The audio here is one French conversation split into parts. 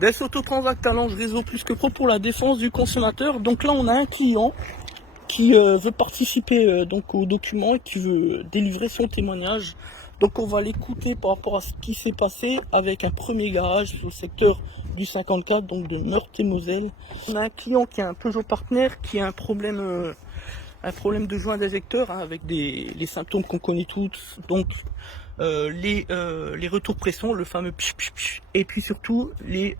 Des Autotransact Talent Réseau Plus que Pro pour la défense du consommateur. Donc là, on a un client qui veut participer donc au document et qui veut délivrer son témoignage. Donc on va l'écouter par rapport à ce qui s'est passé avec un premier garage sur le secteur du 54, donc de Meurthe-et-Moselle. On a un client qui a un Peugeot partenaire qui a un problème de joint d'injecteur avec les symptômes qu'on connaît tous, donc les retours pression, le fameux pch, pch, pch, et puis surtout les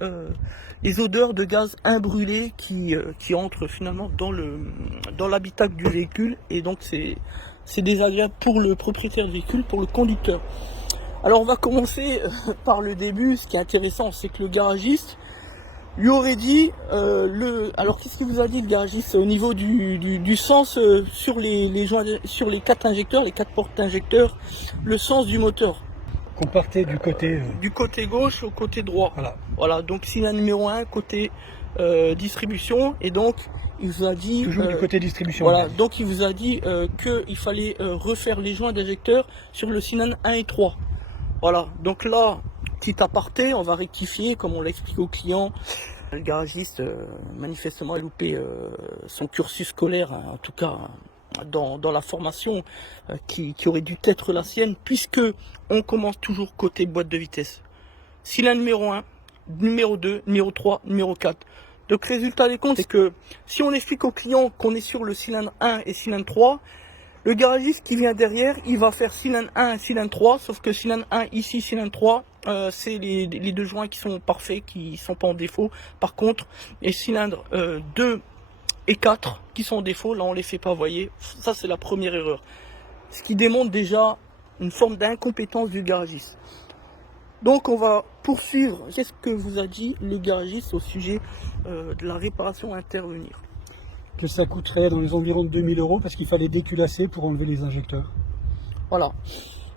odeurs de gaz imbrûlé qui entrent finalement dans l'habitacle du véhicule, et donc c'est désagréable pour le propriétaire du véhicule, pour le conducteur. Alors on va commencer par le début. Ce qui est intéressant, c'est que le garagiste lui aurait dit alors qu'est-ce qu'il vous a dit le garagiste au niveau du sens sur les joints, sur les 4 injecteurs, les 4 portes injecteurs, le sens du moteur. Qu'on partait du côté gauche au côté droit. Voilà, donc cylindre numéro 1 côté distribution, et donc il vous a dit toujours du côté distribution. Voilà, donc il vous a dit qu'il fallait refaire les joints d'injecteurs sur le cylindre 1 et 3. Voilà, donc là, petit aparté, on va rectifier comme on l'a expliqué au client. Le garagiste, manifestement, a loupé son cursus scolaire, en tout cas dans la formation qui aurait dû être la sienne, puisque on commence toujours côté boîte de vitesse. Cylindre numéro 1, numéro 2, numéro 3, numéro 4. Donc résultat des comptes, c'est que si on explique au client qu'on est sur le cylindre 1 et cylindre 3, le garagiste qui vient derrière, il va faire cylindre 1 et cylindre 3, sauf que cylindre 1 ici, cylindre 3, c'est les deux joints qui sont parfaits, qui ne sont pas en défaut. Par contre, les cylindres 2 et 4 qui sont en défaut, là on les fait pas, vous voyez. Ça c'est la première erreur. Ce qui démontre déjà une forme d'incompétence du garagiste. Donc on va poursuivre. Qu'est-ce que vous a dit le garagiste au sujet de la réparation à intervenir? Que ça coûterait dans les environs de 2000 € parce qu'il fallait déculasser pour enlever les injecteurs. Voilà.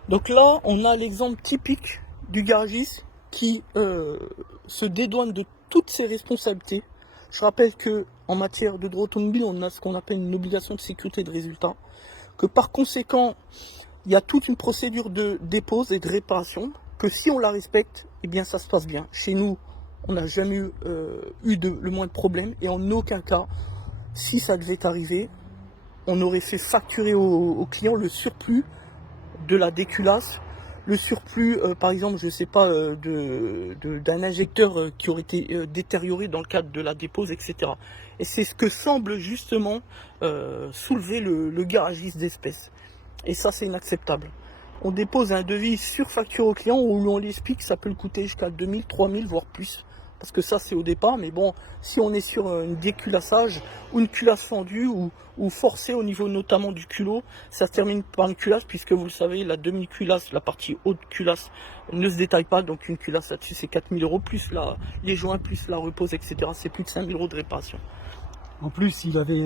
Donc là, on a l'exemple typique du garagiste qui se dédouane de toutes ses responsabilités. Je rappelle que en matière de droit automobile, on a ce qu'on appelle une obligation de sécurité de résultat. Que par conséquent, il y a toute une procédure de dépose et de réparation. Que si on la respecte, eh bien ça se passe bien. Chez nous, on n'a jamais eu le moins de problèmes, et en aucun cas, si ça devait arriver, on aurait fait facturer au client le surplus de la déculasse, le surplus, par exemple, je sais pas, d'un injecteur qui aurait été détérioré dans le cadre de la dépose, etc. Et c'est ce que semble justement soulever le garagiste d'espèce. Et ça, c'est inacceptable. On dépose un devis surfacturé au client où on lui explique que ça peut le coûter jusqu'à 2000, 3000, voire plus. Parce que ça, c'est au départ. Mais bon, si on est sur une déculassage ou une culasse fendue ou forcée au niveau notamment du culot, ça se termine par une culasse, puisque vous le savez, la demi-culasse, la partie haute culasse, ne se détaille pas. Donc une culasse là-dessus, c'est 4000 €, plus les joints, plus la repose, etc. C'est plus de 5000 € de réparation. En plus, il avait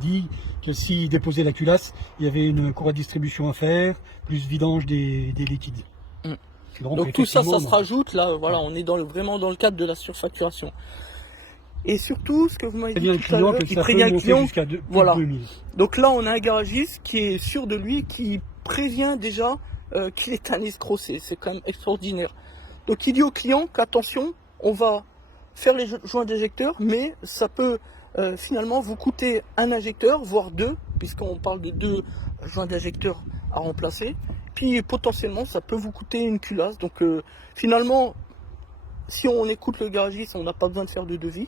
dit que s'il déposait la culasse, il y avait une courroie de distribution à faire, plus vidange des liquides. Donc tout ça, ça se rajoute. Là, voilà, on est vraiment dans le cadre de la surfacturation. Et surtout, ce que vous m'avez dit tout à l'heure, il prévient le client. Voilà. Donc là, on a un garagiste qui est sûr de lui, qui prévient déjà qu'il est un escroc. C'est quand même extraordinaire. Donc il dit au client qu'attention, on va faire les joints d'injecteurs, mais ça peut finalement vous coûter un injecteur, voire 2, puisqu'on parle de 2 joints d'injecteurs à remplacer. Puis potentiellement, ça peut vous coûter une culasse. Donc finalement, si on écoute le garagiste, on n'a pas besoin de faire de devis.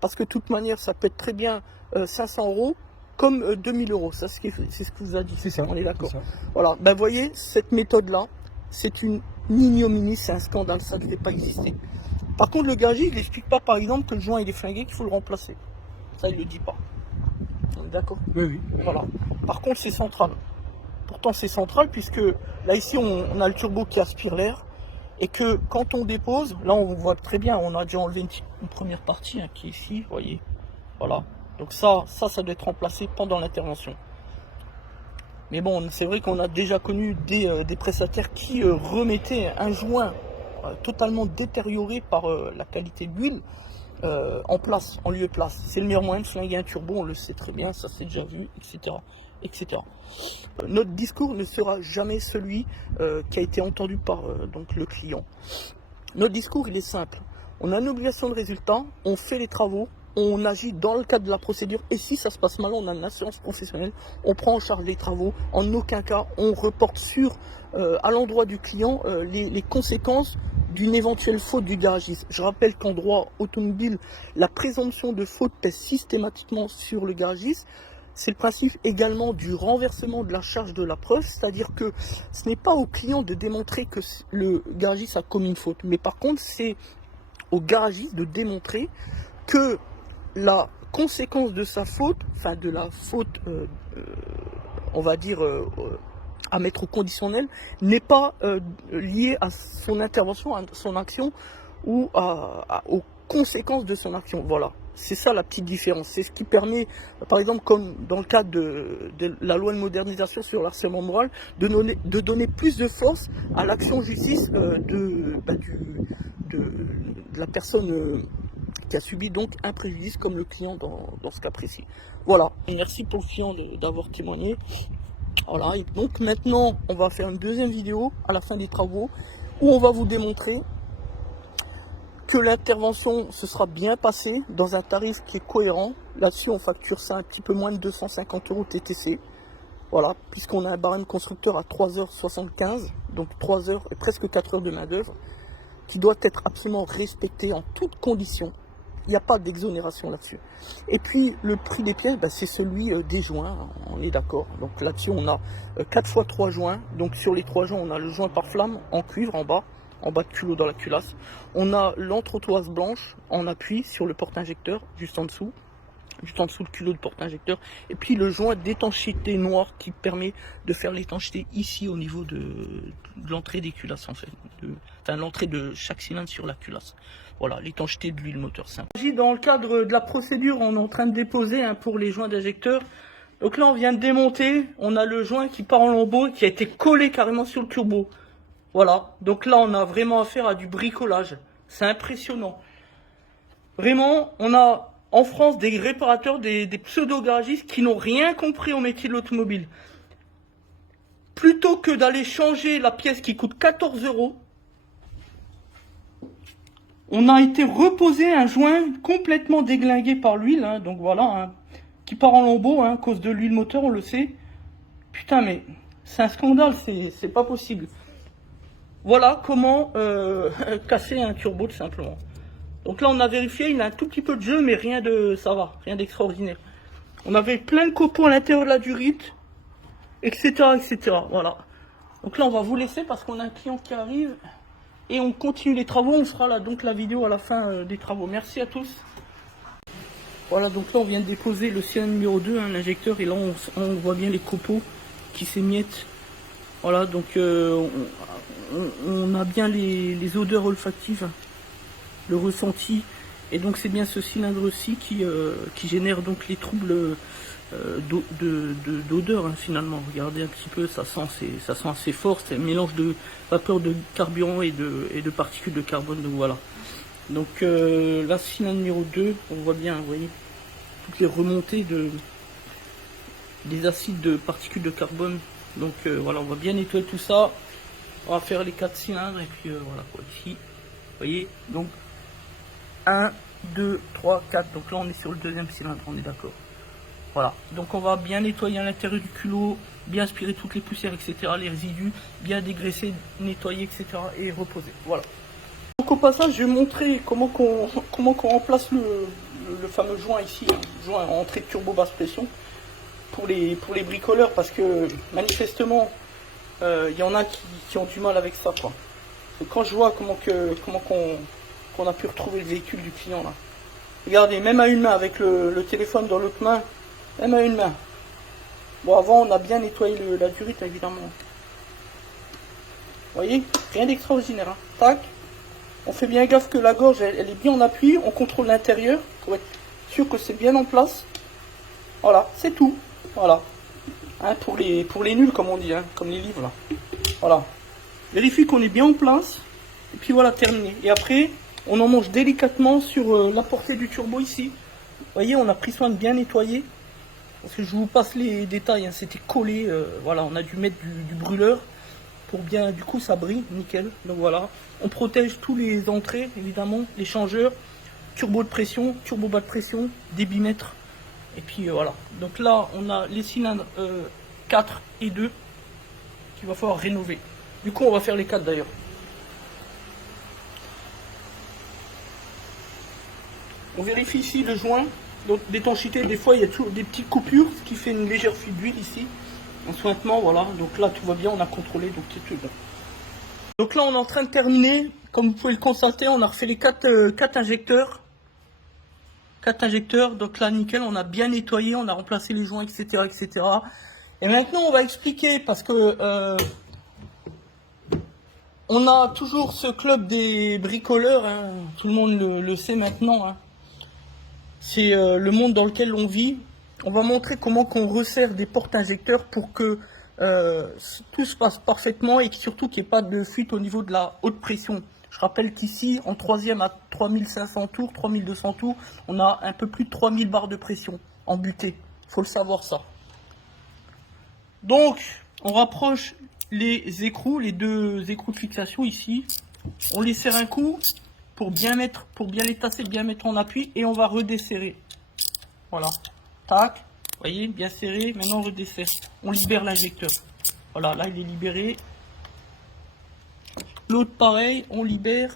Parce que de toute manière, ça peut être très bien 500 € comme 2000 €. Ça, c'est ce que vous a dit. C'est ça. On est d'accord. Voilà. Ben, vous voyez, cette méthode-là, c'est une ignominie, c'est un scandale. Ça ne devait pas exister. Par contre, le garagiste, il n'explique pas, par exemple, que le joint il est flingué, qu'il faut le remplacer. Ça, il ne le dit pas. On est d'accord? Oui. Voilà. Par contre, c'est central. Pourtant, c'est central, puisque là, ici, on a le turbo qui aspire l'air. Et que quand on dépose, là on voit très bien, on a déjà enlevé une première partie qui est ici, vous voyez. Voilà. Donc ça doit être remplacé pendant l'intervention. Mais bon, c'est vrai qu'on a déjà connu des prestataires qui remettaient un joint totalement détérioré par la qualité de l'huile en place, en lieu et place. C'est le meilleur moyen de flinguer un turbo, on le sait très bien, ça c'est déjà vu, etc. Notre discours ne sera jamais celui qui a été entendu par donc le client. Notre discours, il est simple. On a une obligation de résultat, on fait les travaux, on agit dans le cadre de la procédure, et si ça se passe mal, on a une assurance professionnelle, on prend en charge les travaux, en aucun cas on reporte à l'endroit du client les conséquences d'une éventuelle faute du garagiste. Je rappelle qu'en droit automobile, la présomption de faute pèse systématiquement sur le garagiste. C'est le principe également du renversement de la charge de la preuve, c'est-à-dire que ce n'est pas au client de démontrer que le garagiste a commis une faute, mais par contre c'est au garagiste de démontrer que la conséquence de sa faute, enfin de la faute, on va dire, à mettre au conditionnel, n'est pas liée à son intervention, à son action ou aux conséquences de son action. Voilà, c'est ça la petite différence. C'est ce qui permet, par exemple, comme dans le cadre de la loi de modernisation sur l'harcèlement moral, de donner plus de force à l'action justice de la personne qui a subi donc un préjudice comme le client dans ce cas précis. Voilà, et merci pour le client d'avoir témoigné. Voilà, et donc maintenant on va faire une deuxième vidéo à la fin des travaux où on va vous démontrer que l'intervention se sera bien passée dans un tarif qui est cohérent. Là-dessus on facture ça un petit peu moins de 250 € TTC. Voilà, puisqu'on a un barème constructeur à 3h75, donc 3 heures et presque 4 heures de main d'œuvre, qui doit être absolument respecté en toutes conditions. Il n'y a pas d'exonération là-dessus. Et puis le prix des pièces, c'est celui des joints, on est d'accord. Donc là-dessus on a 4 x 3 joints. Donc sur les 3 joints on a le joint par flamme en cuivre en bas de culot dans la culasse. On a l'entretoise blanche en appui sur le porte-injecteur, juste en dessous le culot de porte-injecteur. Et puis le joint d'étanchéité noir qui permet de faire l'étanchéité ici au niveau de l'entrée des culasses en fait. Enfin l'entrée de chaque cylindre sur la culasse. Voilà, l'étanchéité de l'huile moteur simple. Dans le cadre de la procédure, on est en train de déposer pour les joints d'injecteur. Donc là on vient de démonter, on a le joint qui part en lambeaux qui a été collé carrément sur le turbo. Voilà, donc là on a vraiment affaire à du bricolage. C'est impressionnant. Vraiment, on a en France des réparateurs, des pseudo-garagistes qui n'ont rien compris au métier de l'automobile. Plutôt que d'aller changer la pièce qui coûte 14 €, on a été reposer un joint complètement déglingué par l'huile, donc voilà, qui part en lambeaux à cause de l'huile moteur, on le sait. Putain, mais c'est un scandale, c'est pas possible. Voilà comment casser un turbo tout simplement. Donc là on a vérifié, il a un tout petit peu de jeu, mais rien d'extraordinaire. On avait plein de copeaux à l'intérieur de la durite, etc., etc. Voilà. Donc là on va vous laisser parce qu'on a un client qui arrive et on continue les travaux. On fera là donc la vidéo à la fin des travaux. Merci à tous. Voilà, donc là on vient de déposer le cylindre numéro 2, l'injecteur, et là on voit bien les copeaux qui s'émiettent. Voilà, donc on a bien les odeurs olfactives, le ressenti, et donc c'est bien ce cylindre-ci qui génère donc les troubles d'odeur finalement. Regardez un petit peu, ça sent assez fort, c'est un mélange de vapeur de carburant et de particules de carbone. Donc voilà. Donc là, cylindre numéro 2, on voit bien, vous voyez, toutes les remontées des acides de particules de carbone. Donc voilà, on va bien nettoyer tout ça. On va faire les 4 cylindres et puis voilà quoi, ici, vous voyez, donc 1, 2, 3, 4, donc là on est sur le deuxième cylindre, on est d'accord. Voilà, donc on va bien nettoyer à l'intérieur du culot, bien aspirer toutes les poussières, etc., les résidus, bien dégraisser, nettoyer, etc., et reposer. Voilà. Donc au passage, je vais montrer comment qu'on remplace le fameux joint ici, joint entrée de turbo basse pression, pour les bricoleurs, parce que manifestement, y en a qui ont du mal avec ça, quoi. Et quand je vois comment qu'on a pu retrouver le véhicule du client là. Regardez, même à une main, avec le téléphone dans l'autre main, même à une main. Bon, avant on a bien nettoyé la durite évidemment. Vous voyez, rien d'extraordinaire. Tac, on fait bien gaffe que la gorge elle est bien en appui, on contrôle l'intérieur pour être sûr que c'est bien en place. Voilà, c'est tout. Voilà. Pour les nuls comme on dit, comme les livres là. Voilà. Vérifie qu'on est bien en place. Et puis voilà, terminé. Et après, on en mange délicatement sur la portée du turbo ici. Vous voyez, on a pris soin de bien nettoyer. Parce que je vous passe les détails, c'était collé. Voilà, on a dû mettre du brûleur. pour bien, du coup ça brille, nickel. Donc voilà, on protège tous les entrées, évidemment, les changeurs, turbo de pression, turbo bas de pression, débitmètre. Et puis voilà. Donc là, on a les cylindres 4 et 2 qu'il va falloir rénover. Du coup, on va faire les 4 d'ailleurs. On vérifie ici le joint, donc d'étanchéité. Des fois, il y a toujours des petites coupures, ce qui fait une légère fuite d'huile ici. En sointement, voilà. Donc là, tout va bien, on a contrôlé, donc c'est tout bien. Donc là, on est en train de terminer. Comme vous pouvez le constater, on a refait les 4 injecteurs. 4 injecteurs, donc là nickel, on a bien nettoyé, on a remplacé les joints, etc. etc. Et maintenant on va expliquer, parce que on a toujours ce club des bricoleurs, hein, tout le monde le sait maintenant, hein. C'est le monde dans lequel on vit. On va montrer comment qu'on resserre des portes-injecteurs pour que tout se passe parfaitement et surtout qu'il n'y ait pas de fuite au niveau de la haute pression. Je rappelle qu'ici, en troisième à 3500 tours, 3200 tours, on a un peu plus de 3000 barres de pression en butée. Il faut le savoir ça. Donc, on rapproche les écrous, les 2 écrous de fixation ici. On les serre un coup pour bien les tasser, bien mettre en appui et on va redesserrer. Voilà. Tac. Vous voyez, bien serré. Maintenant, on redesserre. On libère l'injecteur. Voilà, là, il est libéré. L'autre pareil, on libère,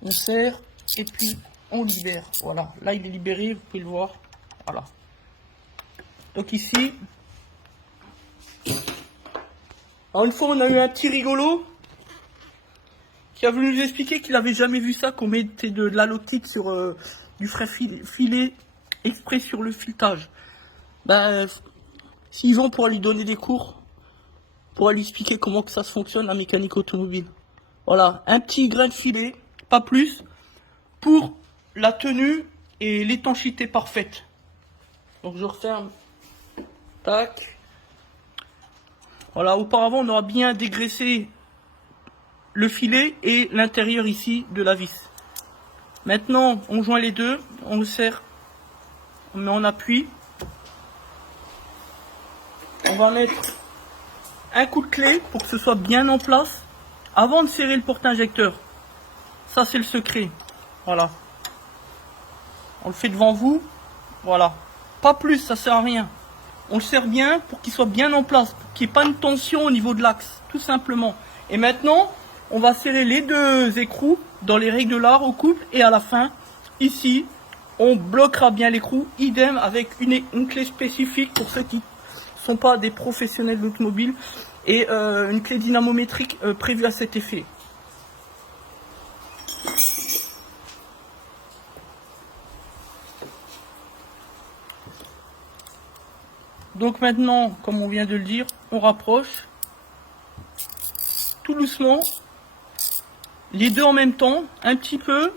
on serre et puis on libère. Voilà, là il est libéré, vous pouvez le voir. Voilà. Donc ici, alors une fois on a eu un petit rigolo qui a voulu nous expliquer qu'il avait jamais vu ça, qu'on mettait de l'halotique sur du frais filet exprès sur le filetage. Ben, s'ils vont pour lui donner des cours, pour lui expliquer comment que ça se fonctionne la mécanique automobile. Voilà, un petit grain de filet, pas plus, pour la tenue et l'étanchéité parfaite. Donc je referme. Tac. Voilà, auparavant on aura bien dégraissé le filet et l'intérieur ici de la vis. Maintenant on joint les deux, on le serre, on met en appui. On va mettre un coup de clé pour que ce soit bien en place avant de serrer le porte-injecteur. Ça c'est le secret. Voilà. On le fait devant vous. Voilà. Pas plus, ça sert à rien. On le serre bien pour qu'il soit bien en place, pour qu'il n'y ait pas une tension au niveau de l'axe, tout simplement. Et maintenant, on va serrer les 2 écrous dans les réglages au couple et à la fin, ici, on bloquera bien l'écrou, idem avec une clé spécifique pour ceux qui ne sont pas des professionnels de l'automobile et une clé dynamométrique prévue à cet effet. Donc maintenant, comme on vient de le dire, on rapproche tout doucement les 2 en même temps, un petit peu,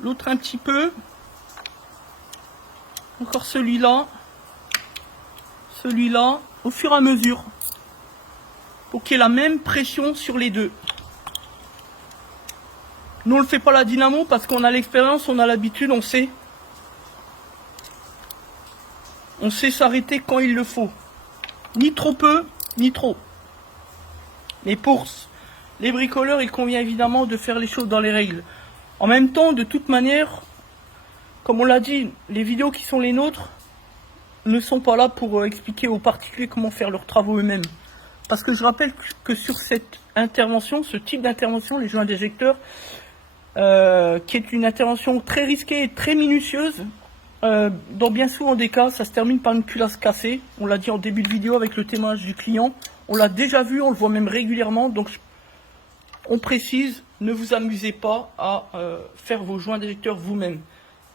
l'autre un petit peu, encore celui-là, au fur et à mesure, pour qu'il y ait la même pression sur les 2. Nous on ne le fait pas la dynamo parce qu'on a l'expérience, on a l'habitude, on sait. On sait s'arrêter quand il le faut. Ni trop peu, ni trop. Mais pour les bricoleurs, il convient évidemment de faire les choses dans les règles. En même temps, de toute manière, comme on l'a dit, les vidéos qui sont les nôtres ne sont pas là pour expliquer aux particuliers comment faire leurs travaux eux-mêmes. Parce que je rappelle que sur cette intervention, ce type d'intervention, les joints d'injecteurs, qui est une intervention très risquée et très minutieuse, dans bien souvent des cas, ça se termine par une culasse cassée. On l'a dit en début de vidéo avec le témoignage du client. On l'a déjà vu, on le voit même régulièrement. Donc, on précise, ne vous amusez pas à faire vos joints d'injecteur vous-même.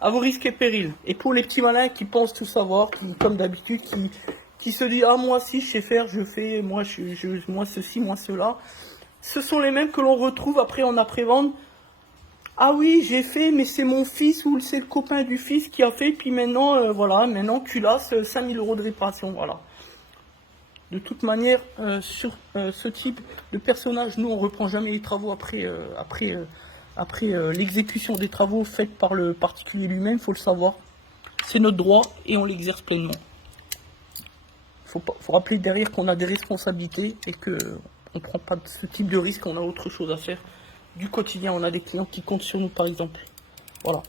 À vos risques et périls. Et pour les petits malins qui pensent tout savoir, qui, comme d'habitude, qui se disent « Ah, moi si je sais faire, je fais, moi ceci, moi cela », ce sont les mêmes que l'on retrouve après en après-vente. Ah oui, j'ai fait, mais c'est mon fils ou c'est le copain du fils qui a fait. Puis maintenant, voilà, maintenant culasse, 5000 € de réparation, voilà. De toute manière, sur ce type de personnage, nous on reprend jamais les travaux après l'exécution des travaux faits par le particulier lui-même, faut le savoir. C'est notre droit et on l'exerce pleinement. faut rappeler derrière qu'on a des responsabilités et que on prend pas ce type de risque, on a autre chose à faire du quotidien. On a des clients qui comptent sur nous, par exemple. Voilà.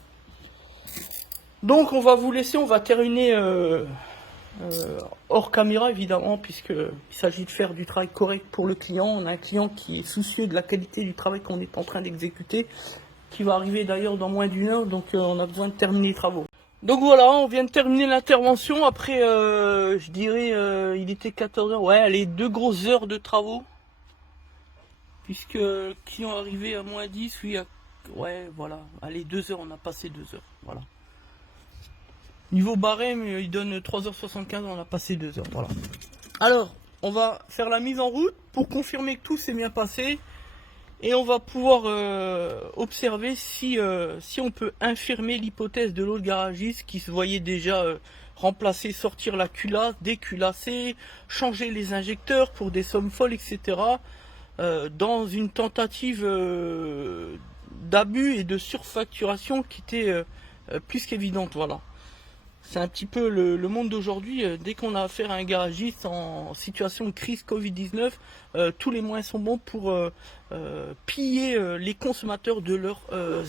Donc on va vous laisser, on va terminer hors caméra évidemment, puisqu'il s'agit de faire du travail correct pour le client. On a un client qui est soucieux de la qualité du travail qu'on est en train d'exécuter, qui va arriver d'ailleurs dans moins d'une heure, donc on a besoin de terminer les travaux. Donc voilà, on vient de terminer l'intervention. Après, je dirais, il était 14h, ouais, allez, 2 grosses heures de travaux, puisque le client est arrivé à moins 10, oui, ouais, voilà, allez, 2 heures, on a passé 2 heures, voilà. Niveau barème, il donne 3h75, on a passé 2 heures, voilà. Alors, on va faire la mise en route pour confirmer que tout s'est bien passé. Et on va pouvoir observer si on peut infirmer l'hypothèse de l'autre garagiste qui se voyait déjà remplacer, sortir la culasse, déculasser, changer les injecteurs pour des sommes folles, etc. Dans une tentative d'abus et de surfacturation qui était plus qu'évidente, voilà. C'est un petit peu le monde d'aujourd'hui. Dès qu'on a affaire à un garagiste en situation de crise Covid-19, tous les moyens sont bons pour piller les consommateurs de leurs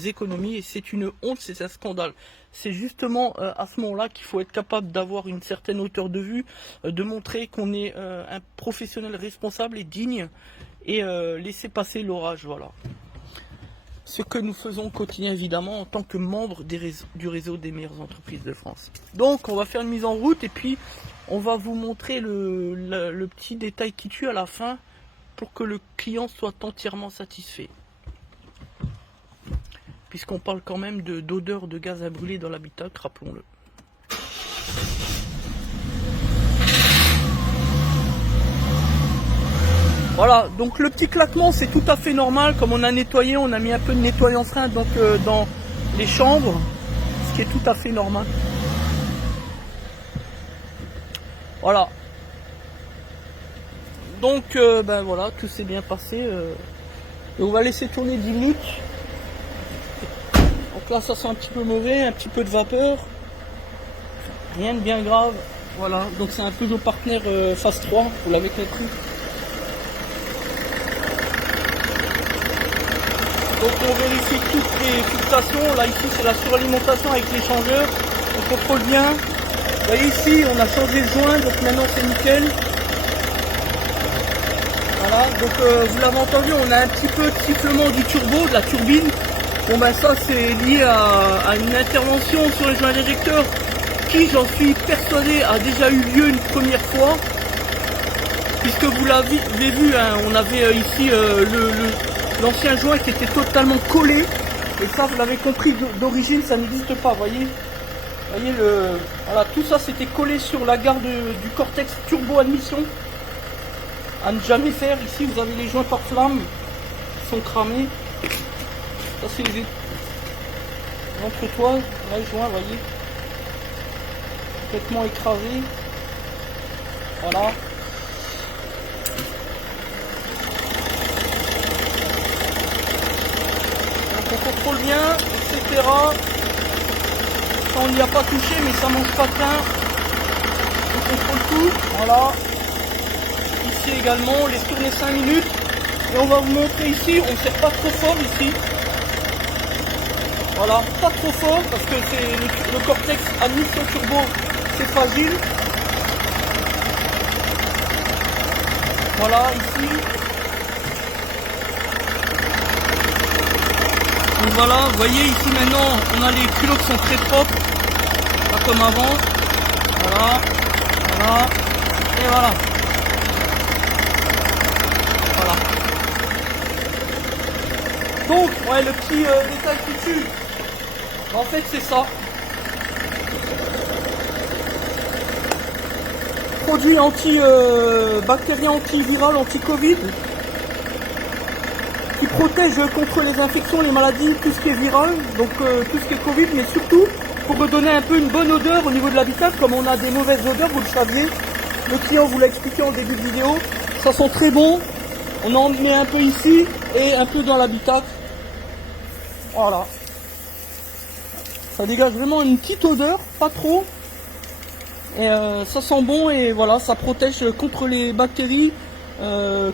économies. Et c'est une honte, c'est un scandale. C'est justement à ce moment-là qu'il faut être capable d'avoir une certaine hauteur de vue, de montrer qu'on est un professionnel responsable et digne, et laisser passer l'orage, voilà. Ce que nous faisons au quotidien évidemment en tant que membre du réseau des meilleures entreprises de France. Donc on va faire une mise en route et puis on va vous montrer le petit détail qui tue à la fin pour que le client soit entièrement satisfait. Puisqu'on parle quand même d'odeur de gaz à brûler dans l'habitacle, rappelons-le. Voilà, donc le petit claquement c'est tout à fait normal, comme on a nettoyé, on a mis un peu de nettoyant frein donc dans les chambres, ce qui est tout à fait normal. Voilà. Donc ben voilà, tout s'est bien passé. Et on va laisser tourner 10 minutes. Donc là ça sent un petit peu mauvais, un petit peu de vapeur. Rien de bien grave. Voilà, donc c'est un Peugeot Partner phase 3, vous l'avez compris. Donc on vérifie toutes les fluctuations. Là ici c'est la suralimentation avec l'échangeur. On contrôle bien. Vous voyez ici on a changé le joint, donc maintenant c'est nickel. Voilà, donc vous l'avez entendu, on a un petit peu de sifflement du turbo, de la turbine. Bon ben ça c'est lié à une intervention sur les joints d'injecteur qui, j'en suis persuadé, a déjà eu lieu une première fois. Puisque vous l'avez vu, hein, on avait ici l'ancien joint qui était totalement collé, et ça vous l'avez compris d'origine, ça n'existe pas, voyez voilà, tout ça c'était collé sur la garde du Cortex Turbo Admission, à ne jamais faire. Ici vous avez les joints par flamme qui sont cramés, ça c'est les entretoises, là les joints, voyez, complètement écrasés, voilà. On contrôle bien, etc. Ça, on n'y a pas touché, mais ça mange pas de pain. On contrôle tout, voilà. Ici également, on laisse tourner 5 minutes. Et on va vous montrer ici, on ne serre pas trop fort ici. Voilà, pas trop fort, parce que c'est le Cortex Admission Turbo, c'est fragile. Voilà, ici. Donc voilà, vous voyez ici maintenant on a les culottes qui sont très propres, pas comme avant. Voilà, voilà, et voilà. Voilà. Donc, ouais, le petit détail qui tue, en fait c'est ça. Produit anti-bactérien, antiviral, anti-Covid, qui protège contre les infections, les maladies, tout ce qui est viral, donc tout ce qui est Covid, mais surtout pour redonner un peu une bonne odeur au niveau de l'habitacle, comme on a des mauvaises odeurs, vous le saviez. Le client vous l'a expliqué en début de vidéo, ça sent très bon. On en met un peu ici et un peu dans l'habitacle. Voilà. Ça dégage vraiment une petite odeur, pas trop. Et ça sent bon et voilà, ça protège contre les bactéries,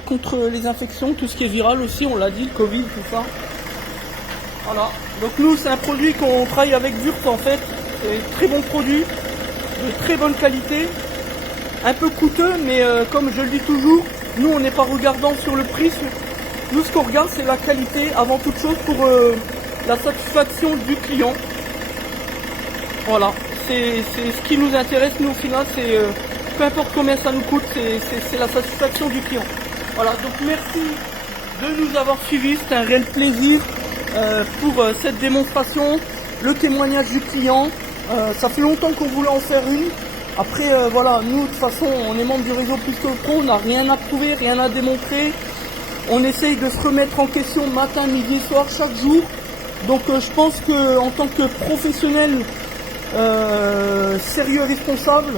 contre les infections, tout ce qui est viral aussi, on l'a dit, le Covid, tout ça. Voilà, donc nous c'est un produit qu'on travaille avec Wurth en fait, c'est un très bon produit, de très bonne qualité, un peu coûteux, mais comme je le dis toujours, nous on n'est pas regardant sur le prix, nous ce qu'on regarde c'est la qualité avant toute chose pour la satisfaction du client. Voilà, c'est ce qui nous intéresse, nous au final, c'est peu importe combien ça nous coûte, c'est la satisfaction du client. Voilà, donc merci de nous avoir suivis, c'est un réel plaisir pour cette démonstration, le témoignage du client. Ça fait longtemps qu'on voulait en faire une. Après, voilà, nous de toute façon, on est membre du réseau Plus que Pro, on n'a rien à prouver, rien à démontrer. On essaye de se remettre en question matin, midi, soir, chaque jour. Donc je pense que en tant que professionnel sérieux et responsable,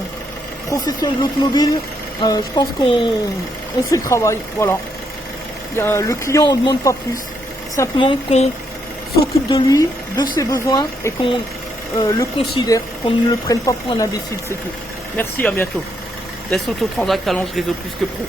professionnel de l'automobile, je pense qu'on fait le travail. Voilà. Le client on ne demande pas plus. Simplement qu'on s'occupe de lui, de ses besoins et qu'on le considère, qu'on ne le prenne pas pour un imbécile, c'est tout. Merci, à bientôt. Des Autotransact à Lange Réseau Plus que Pro.